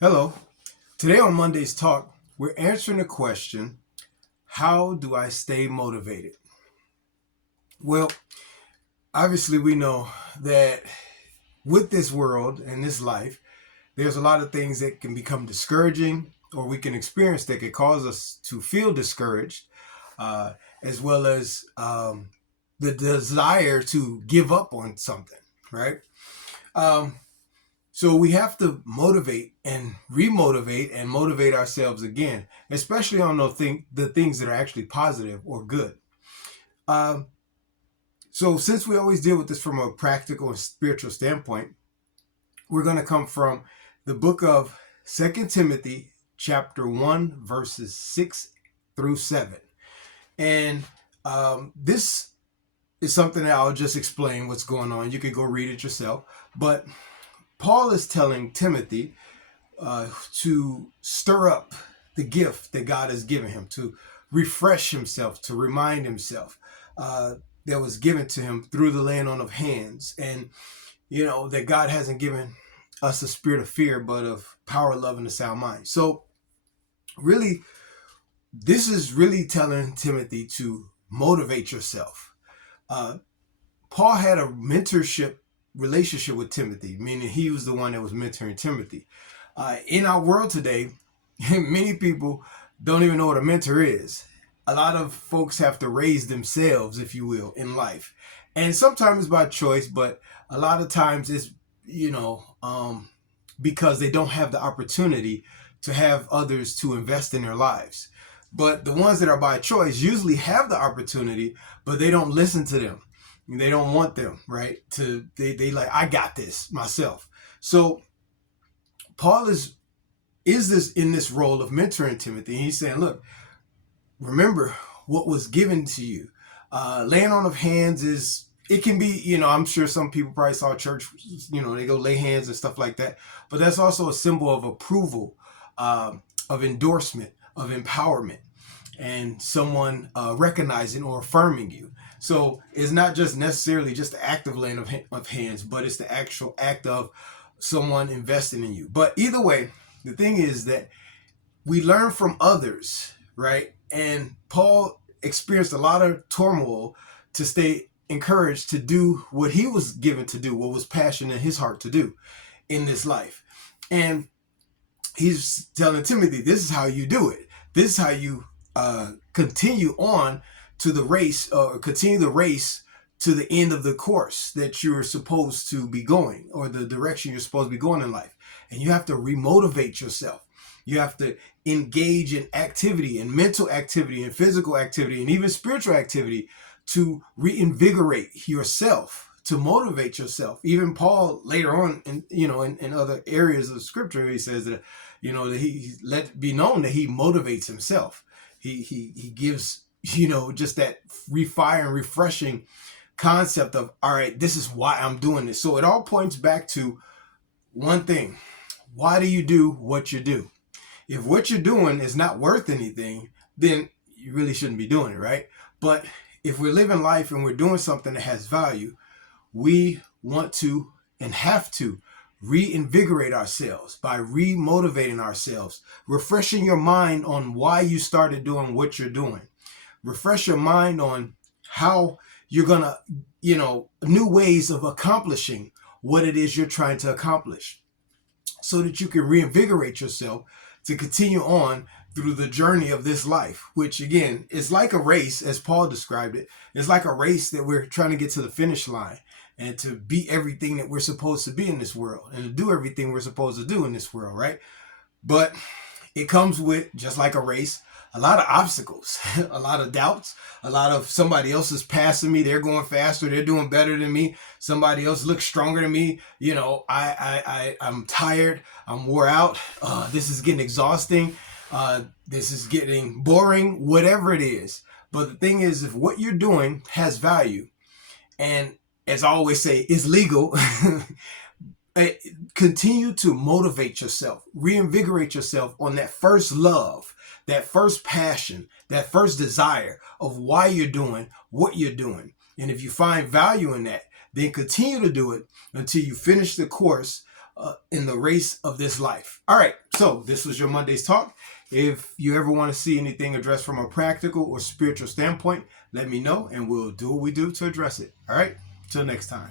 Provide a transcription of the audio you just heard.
Hello. Today on Monday's Talk, we're answering the question, how do I stay motivated? Well, obviously we know that with this world and this life, there's a lot of things that can become discouraging or we can experience that can cause us to feel discouraged, uh, as well as the desire to give up on something, right? Um, So we have to motivate and remotivate and motivate ourselves again, especially on the things that are actually positive or good. Um, so since we always deal with this from a practical and spiritual standpoint, we're going to come from the book of Second Timothy, chapter 1, verses 6 through 7. And this is something that I'll just explain what's going on. You can go read it yourself. But Paul is telling Timothy to stir up the gift that God has given him, to refresh himself, to remind himself uh, that was given to him through the laying on of hands. And, that God hasn't given us a spirit of fear, but of power, love, and a sound mind. So, really, this is really telling Timothy to motivate yourself. Uh, Paul had a mentorship relationship with Timothy, meaning he was the one that was mentoring Timothy. In our world today, many people don't even know what a mentor is. A lot of folks have to raise themselves, if you will, in life. And sometimes by choice, but a lot of times it's, because they don't have the opportunity to have others to invest in their lives. But the ones that are by choice usually have the opportunity, but they don't listen to them. They don't want them, right? They like, I got this myself. So Paul is this in this role of mentoring Timothy. And he's saying, look, remember what was given to you. Laying on of hands it can be, I'm sure some people probably saw church, they go lay hands and stuff like that. But that's also a symbol of approval, of endorsement, of empowerment, and someone recognizing or affirming you. So it's not just necessarily just the act of laying of hands, but it's the actual act of someone investing in you. But either way, the thing is that we learn from others, right? And Paul experienced a lot of turmoil to stay encouraged to do what he was given to do, what was passion in his heart to do in this life. And he's telling Timothy, this is how you do it. This is how you continue on to the race, or continue the race to the end of the course that you're supposed to be going, or the direction you're supposed to be going in life. And you have to remotivate yourself. You have to engage in activity, and mental activity, and physical activity, and even spiritual activity to reinvigorate yourself, to motivate yourself. Even Paul later on, in other areas of scripture, he says that, that he let it be known that he motivates himself. He gives, just that refire and refreshing concept of, all right, this is why I'm doing this. So it all points back to one thing. Why do you do what you do? If what you're doing is not worth anything, then you really shouldn't be doing it, right? But if we're living life and we're doing something that has value, we want to and have to reinvigorate ourselves by remotivating ourselves, refreshing your mind on why you started doing what you're doing. Refresh your mind on how you're going to, new ways of accomplishing what it is you're trying to accomplish, so that you can reinvigorate yourself to continue on through the journey of this life, which again is like a race, as Paul described it. It's like a race that we're trying to get to the finish line and to be everything that we're supposed to be in this world and to do everything we're supposed to do in this world, right? But it comes with, just like a race, a lot of obstacles, a lot of doubts, a lot of somebody else is passing me. They're going faster. They're doing better than me. Somebody else looks stronger than me. I'm tired. I'm wore out. This is getting exhausting. This is getting boring, whatever it is. But the thing is, if what you're doing has value, and as I always say, is legal, continue to motivate yourself, reinvigorate yourself on that first love, that first passion, that first desire of why you're doing what you're doing. And if you find value in that, then continue to do it until you finish the course in the race of this life. All right, so this was your Monday's Talk. If you ever want to see anything addressed from a practical or spiritual standpoint, let me know and we'll do what we do to address it. All right, till next time.